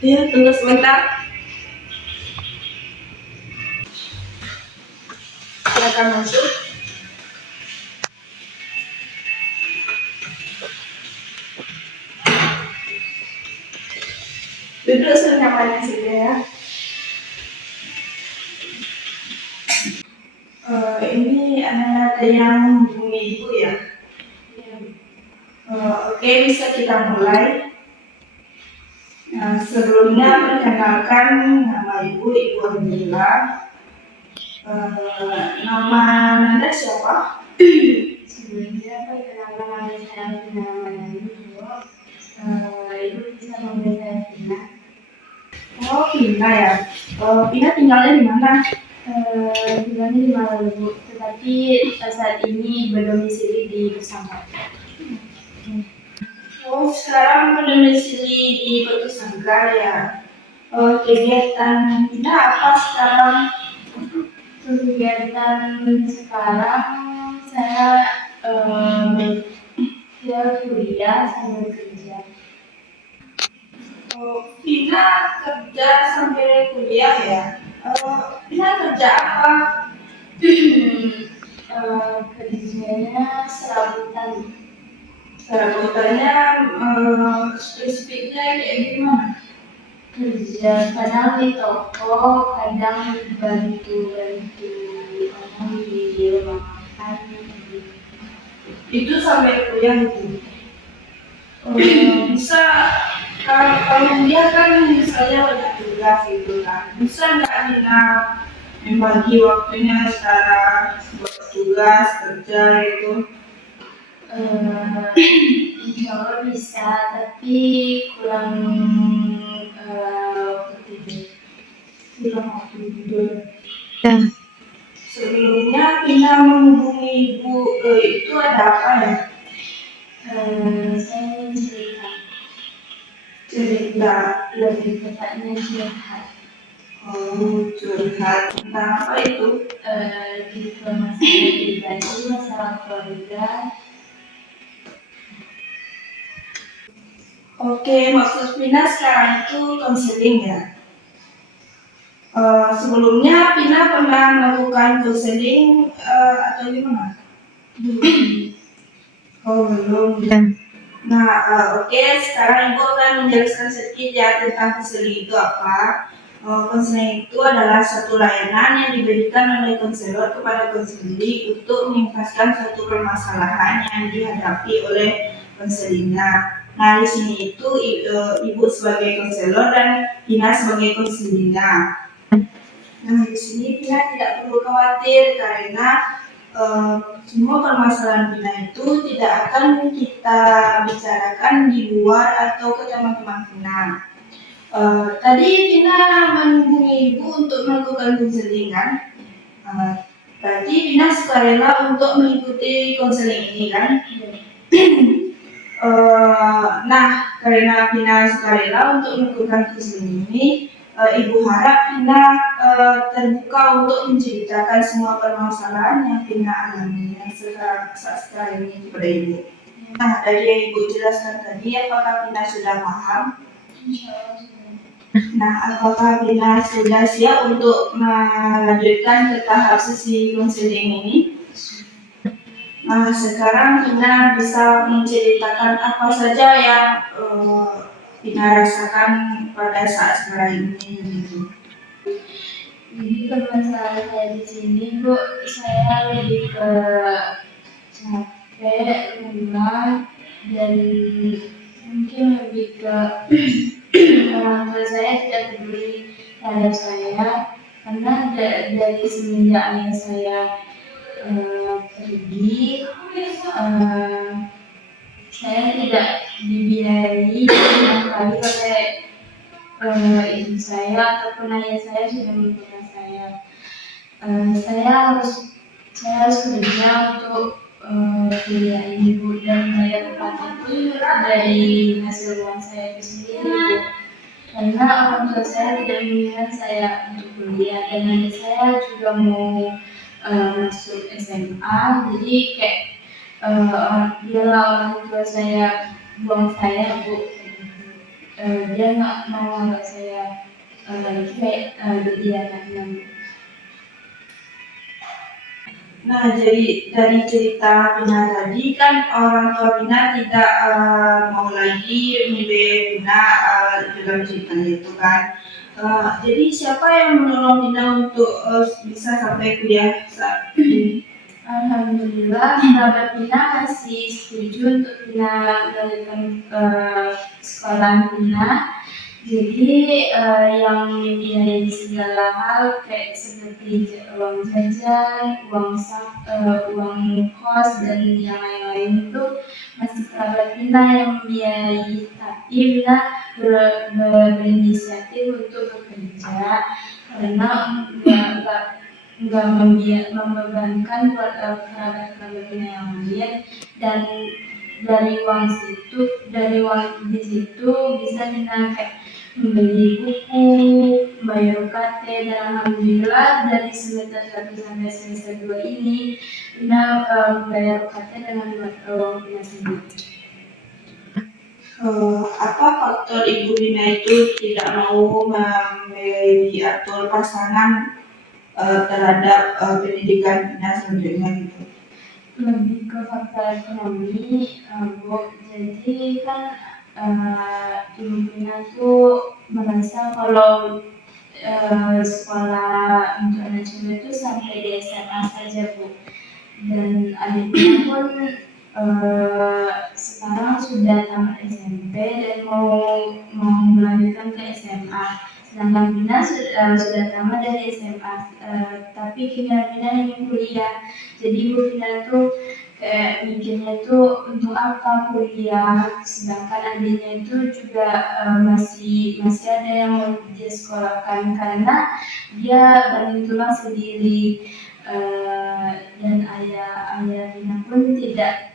Iya, tunggu sebentar. Silakan masuk. Duduk senyamannya saja ya. Ini ada yang menghubungi ibu ya. Oke, bisa kita mulai. Sebelumnya perkenalkan nama Ibu Alhamdulillah. Nama Nanda siapa? Sebelumnya perkenalkan nama saya Vina Ramadhani. Ibu bisa memanggil saya Vina. Oh, Vina ya. Vina tinggalnya di mana? Tinggalnya di Maluku, tetapi saat ini berdomisili di Bersama. Oh, sekarang berdomisili di Batu Sanggar ya. Kegiatan Vina apa sekarang? Kegiatan sekarang saya kuliah sambil kerja. Vina kerja sambil kuliah ya. Vina kerja apa? Kerjanya serabutan. Serabutannya spesifiknya kayak gimana? Kerja kadang di toko, kadang bantu orang di rumah makan. Itu sampai kuliah itu. Bisa kalau kuliah kan misalnya banyak tugas gitu kan. Bisa nggak Vina membagi waktunya secara buat tugas kerja itu? Insya Allah bisa, tapi kurang waktu tidur. Sebelumnya Vina menghubungi ibu itu ada apa ya? Saya cerita lebih tepatnya curhat. Oh, curhat tentang apa itu? Lebih ke masalah pribadi, masalah keluarga. Oke, maksud Vina sekarang itu konseling ya. Sebelumnya Vina pernah melakukan konseling atau gimana? Oh, belum. Nah, oke, sekarang Ibu akan menjelaskan sedikit ya tentang konseling itu apa. Konseling itu adalah satu layanan yang diberikan oleh konselor kepada konseli untuk menuntaskan suatu permasalahan yang dihadapi oleh konselingnya. Nah, di sini itu Ibu sebagai konselor dan Vina sebagai konselinya. Nah, di sini Vina tidak perlu khawatir karena semua permasalahan Vina itu tidak akan kita bicarakan di luar atau ke teman-teman Vina. Tadi Vina menghubungi Ibu untuk melakukan konseling kan? Berarti Vina sukarela untuk mengikuti konseling ini kan? Nah, karena Vina sukarela untuk melakukan konseling ini, Ibu harap Vina terbuka untuk menceritakan semua permasalahan yang Vina alami yang sekarang ini kepada Ibu. Nah, dari yang Ibu jelaskan tadi, apakah Vina sudah paham? Nah, apakah Vina sudah siap untuk melanjutkan ke tahap sesi konseling ini? Nah, sekarang Vina bisa menceritakan apa saja yang Vina rasakan pada saat sekarang ini gitu. Jadi permasalahan saya di sini, Bu, saya lebih ke capek, lelah, dan mungkin lebih ke orang tua saya tidak peduli terhadap saya, karena dari semenjaknya saya pergi, saya tidak dibiayai sama sekali oleh ibu saya ataupun ayah saya sudah melupakan saya. Saya harus kerja untuk kuliah ibu dan bayar UKT itu dari hasil uang saya itu sendiri. Karena orang tua saya tidak menginginkan saya untuk kuliah dan adik saya juga mau masuk SMA, jadi kayak biarlah orang tua saya buang saya, Bu. dia nggak mau anggap saya lagi kayak jadi anaknya. Nah, jadi dari cerita Vina tadi kan orang tua Vina tidak mau lagi membeli Vina dalam ceritanya itu kan. Jadi siapa yang menolong Vina untuk bisa sampai kuliah saat ini? Alhamdulillah, sahabat Vina masih setuju untuk Vina melanjutkan sekolah Vina. Jadi yang membiayai segala hal kayak seperti uang jajan, uang kos dan yang lain-lain itu masih sahabat Vina yang membiayai. Tapi Vina berinisiatif untuk bekerja karena nggak membebankan buat kerabat-kerabat Vina yang lain, dan dari uang di situ bisa Vina kayak membeli buku, bayar UKT, dan alhamdulillah dari semester 1 sampai semester 2 ini Vina bayar UKT dengan uang Vina sendiri. Apa faktor ibu Vina itu tidak mau memberi atau pasangan terhadap pendidikan Vina selanjutnya gitu? Lebih ke faktor ekonomi, Bu. Jadi kan ibu Vina tuh merasa kalau sekolah untuk anak cewek itu sampai di SMA saja, Bu. Dan adiknya pun sekarang sudah tamat SMP dan mau melanjutkan ke SMA. Sedangkan Vina sudah tamat dari SMA, tapi Vina ingin kuliah. Jadi ibu Vina tuh kayak mikirnya tuh untuk apa kuliah, sedangkan adiknya itu juga masih ada yang mau dia sekolahkan karena dia banting tulang sendiri. Dan ayah Vina pun tidak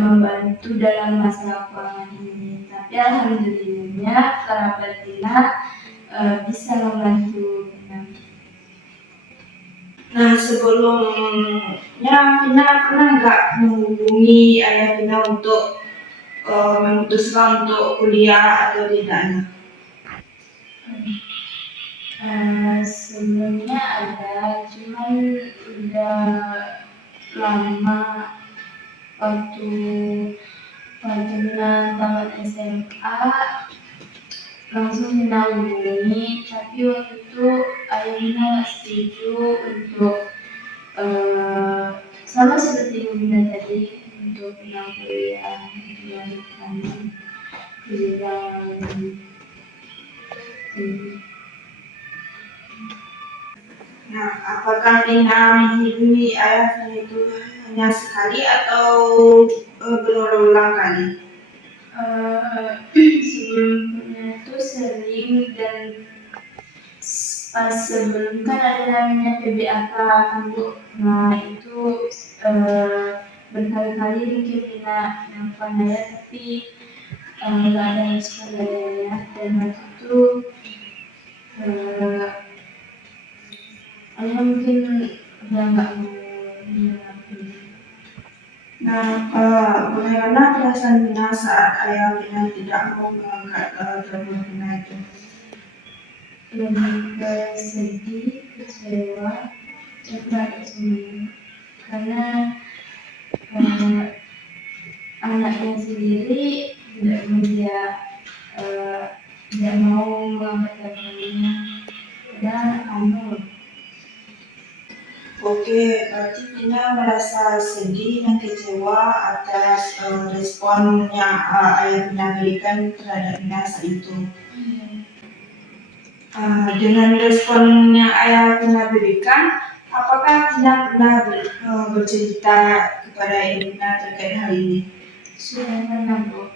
membantu dalam masalah keuangan ini. Tapi alhamdulillahnya kerabat Vina bisa membantu Vina. Nah, sebelumnya Vina pernah nggak menghubungi ayah Vina untuk memutuskan untuk kuliah atau tidaknya? Sebelumnya ada, cuman udah lama waktu Vina tamat SMA langsung Vina hubungi, tapi waktu itu ayah Vina nggak setuju untuk sama seperti ibu Vina tadi untuk Vina kuliah melanjutkan kuliah. Nah, apakah Vina menghubungi ayah Vina itu hanya sekali atau berulang-ulang kali? Sebelumnya itu sering, dan pas sebelum kan ada namanya PBAK kan Bu. Nah itu berkali-kali mungkin Vina nelfon ayah tapi nggak ada respon dari ayah, dan waktu itu ayah mungkin udah nggak mau dianggapin. Nah, bagaimana perasaan Vina saat ayah Vina tidak mau mengangkat telepon Vina itu? Lebih ke sedih, kecewa, capek semuanya, karena anaknya sendiri tidak mau mengangkat teleponnya, dan Oke, berarti Vina merasa sedih dan kecewa atas respon yang ayah Vina berikan terhadap Vina saat itu. Dengan respon yang ayah Vina berikan, apakah Vina pernah bercerita kepada ibu Vina terkait hal ini? sudah pernah Bu.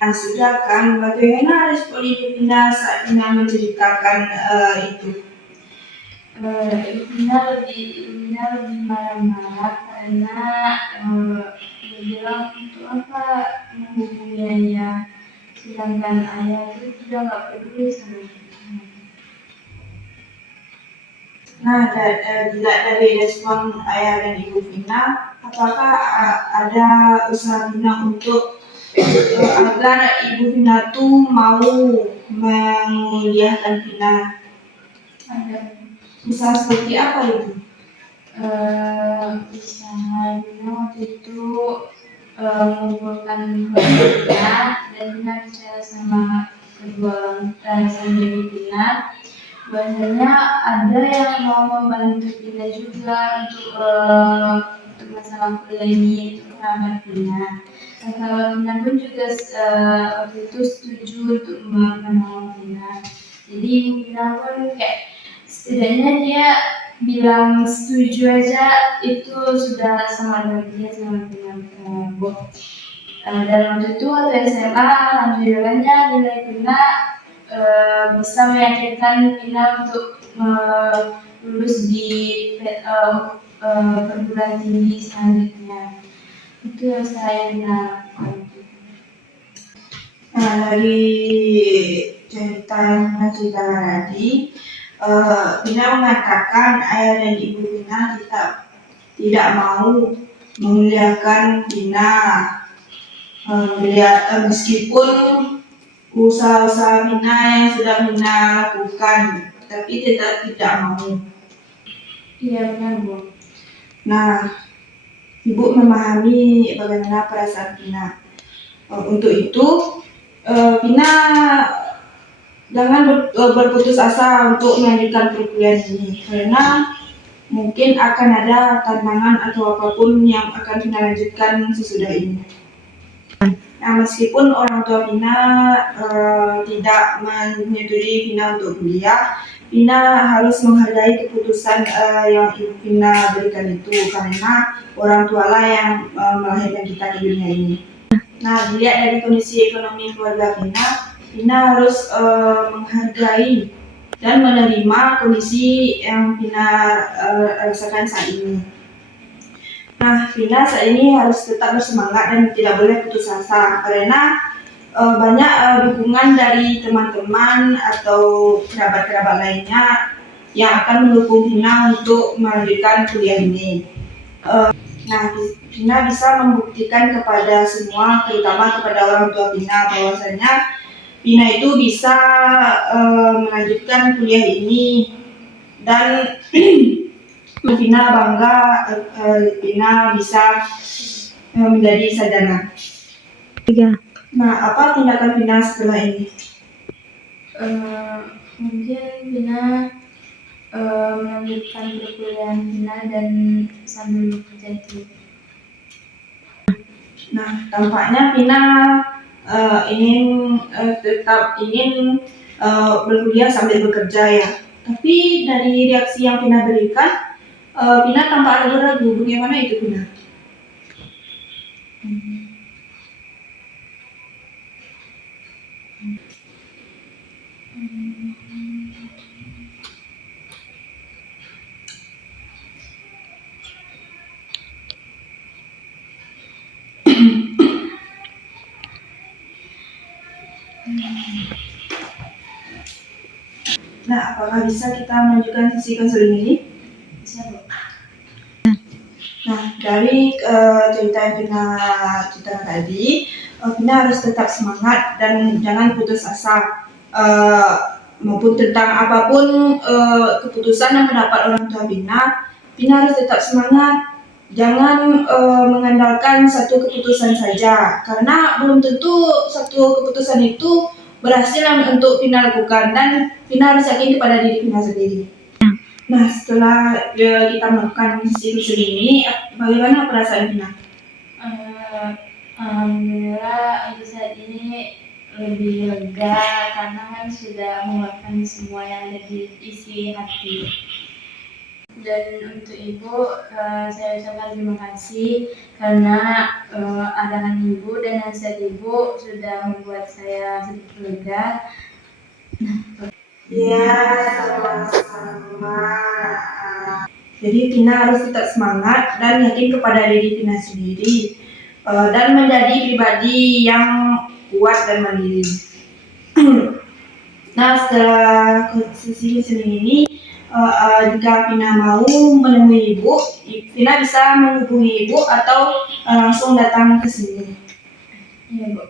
Nah, sudah kan, bagaimana respon ibu Vina saat Vina menceritakan itu? Ibu Vina lebih marah-marah karena dia bilang untuk apa menghubungi ayah, sedangkan ayah itu juga nggak peduli sama kita. Nah, dilihat dari respon ayah dan ibu Vina, apakah ada usaha Vina untuk agar Ibu Vina tuh mau menguliahkan Vina? Ada Misal seperti apa itu? usaha Vina waktu itu mengumpulkan keluarga dan Vina bicara sama kedua orang sama ibu Vina. Bahasanya ada yang mau membantu Vina juga untuk masalah kuliah ini, untuk kerabat Vina. Kerabat Vina pun juga waktu itu setuju untuk menolong Vina. Jadi Vina pun kayak setidaknya dia bilang setuju aja itu sudah sangat bahagia sama Vina. Bu. Dan waktu itu waktu SMA, alhamdulillahnya nilai Vina bisa meyakinkan Vina untuk lulus di perguruan tinggi selanjutnya. Itu yang saya Vina lakukan. Nah, dari cerita yang cerita tadi, Vina mengatakan ayah dan ibu Vina tidak mau memuliakan Vina, meskipun usaha-usaha Vina yang sudah Vina lakukan, tapi tidak mau. Iya benar Bu. Nah, Ibu memahami bagaimana perasaan Vina. Untuk itu, Vina jangan berputus asa untuk melanjutkan perkuliahan ini, karena mungkin akan ada tantangan atau apapun yang akan Vina lanjutkan sesudah ini. Nah, meskipun orang tua Vina tidak menyetujui Vina untuk kuliah, Vina harus menghargai keputusan yang Ibu Vina berikan itu, karena orang tua lah yang melahirkan kita di dunia ini. Nah, dilihat dari kondisi ekonomi keluarga Vina harus menghargai dan menerima kondisi yang Vina rasakan saat ini. Nah, Vina saat ini harus tetap bersemangat dan tidak boleh putus asa, karena banyak dukungan dari teman-teman atau kerabat-kerabat lainnya yang akan mendukung Vina untuk melanjutkan kuliah ini. Nah, Vina bisa membuktikan kepada semua, terutama kepada orang tua Vina, bahwasanya Vina itu bisa melanjutkan kuliah ini, dan Vina bangga Vina bisa menjadi sarjana. Nah, apa tindakan Vina setelah ini? Mungkin Vina melanjutkan perkuliahan Vina dan sambil bekerja itu. Nah, tampaknya Vina tetap ingin berkuliah sambil bekerja ya. Tapi dari reaksi yang Vina berikan, Vina tampak ragu-ragu. Bagaimana itu Vina? Nah, apakah bisa kita menunjukkan sisi konseling ini? Bisa Bu. Nah, dari cerita yang Vina ceritakan tadi, Vina harus tetap semangat dan jangan putus asa. Maupun tentang apapun keputusan yang mendapat orang tua Vina harus tetap semangat. Jangan mengandalkan satu keputusan saja, karena belum tentu satu keputusan itu berhasil untuk Vina lakukan, dan Vina harus yakin kepada diri Vina sendiri. Nah, setelah kita melakukan sesi ini, bagaimana perasaan Vina? Alhamdulillah untuk saat ini lebih lega karena kan sudah mengeluarkan semua yang ada di isi hati. Dan untuk Ibu, saya ucapkan terima kasih karena arahan Ibu dan nasihat Ibu sudah membuat saya sedikit lega. Ya, sama-sama. Jadi Vina harus tetap semangat dan yakin kepada diri Vina sendiri, dan menjadi pribadi yang kuat dan mandiri. Nah, setelah sesi ini, jika Vina mau menemui Ibu, Vina bisa menghubungi Ibu atau langsung datang ke sini. Iya, Bu.